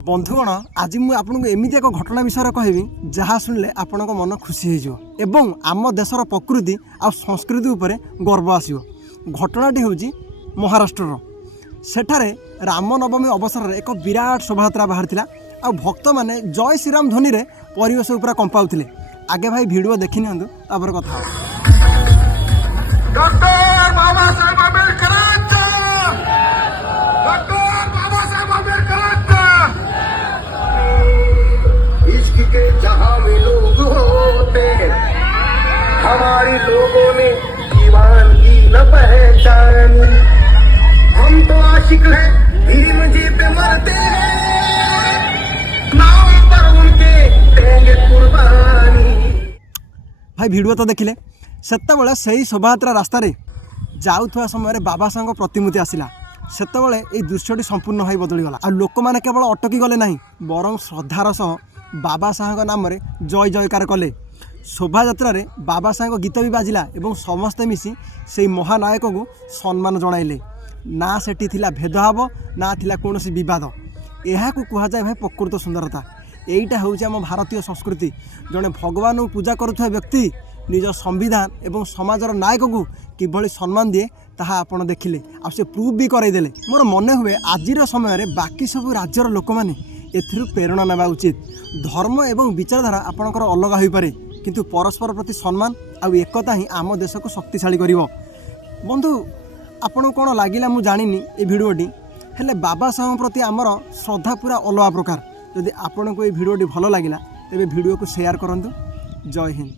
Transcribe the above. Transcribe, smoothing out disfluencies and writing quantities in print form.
बंधुगण आज मुझे आपको एमती एक घटना विषय कहबी जहाँ शुणिले आपण मन खुशी हो आम देशर प्रकृति आ संस्कृति उपर गर्व आसो। घटनाटी हूँ महाराष्ट्र सेठारे रामनवमी अवसर में एक विराट शोभायात्रा बाहर आ भक्त मैंने जय श्रीराम ध्वनि रे परिवेश पूरा कंपाउले। आगे भाई वीडियो देखी नि कथा हमारे लोगों ने दीवानगी न पहचान, हम तो आशिक हैं भीम जी पे मरते हैं, नाम पर उनके देंगे कुर्बानी। भाई वीडियो तो देखिले सेतबेले सही शोभायात्रा रास्ता जाऊथुवा समय बाबा साहब प्रतिमूर्ति आसिला सेतबेले ए दृश्यटी संपूर्ण होई बदलीगला आ लोक माने केवल अटकी गले नहीं बरं श्रद्धार सह बाबा साहब नाम जय जयकार कले। शोभायात्रा रे बाबा साहब गीत भी बाजिला एवं समस्ते मिसी से महानायक को सम्मान जणाइले। ना सेठी थिला भेदभाव ना थिला कोनोसी विवाद। यह कह जाए भाई प्रकृत सुंदरता। यहीटा हूँ आम भारतीय संस्कृति। जड़े भगवान को पूजा करुवा व्यक्ति निज संविधान एवं समाजर नायक को किभली सम्मान दिए ताहा आपण देखिले आ से प्रूव भी करईदेले। मोर मन हुए आज समय बाकी सब राज्यर लोक मैंने एथिरु प्रेरणा नेबा उचित। धर्म एवं विचारधारा आपणकर अलग हो पारे किंतु परस्पर प्रति सम्मान आउ एकता ही आम देश को शक्तिशाली करिवो। बंधु आपन कौन लगिला मु जानिनी ए भिडियोटी हेले बाबा साहब प्रति आमर श्रद्धा पूरा अलग प्रकार। जदि आपन को ए भिडियोटी भल लगिला तेबे भिडियो को शेयर करंतु। जय हिंद।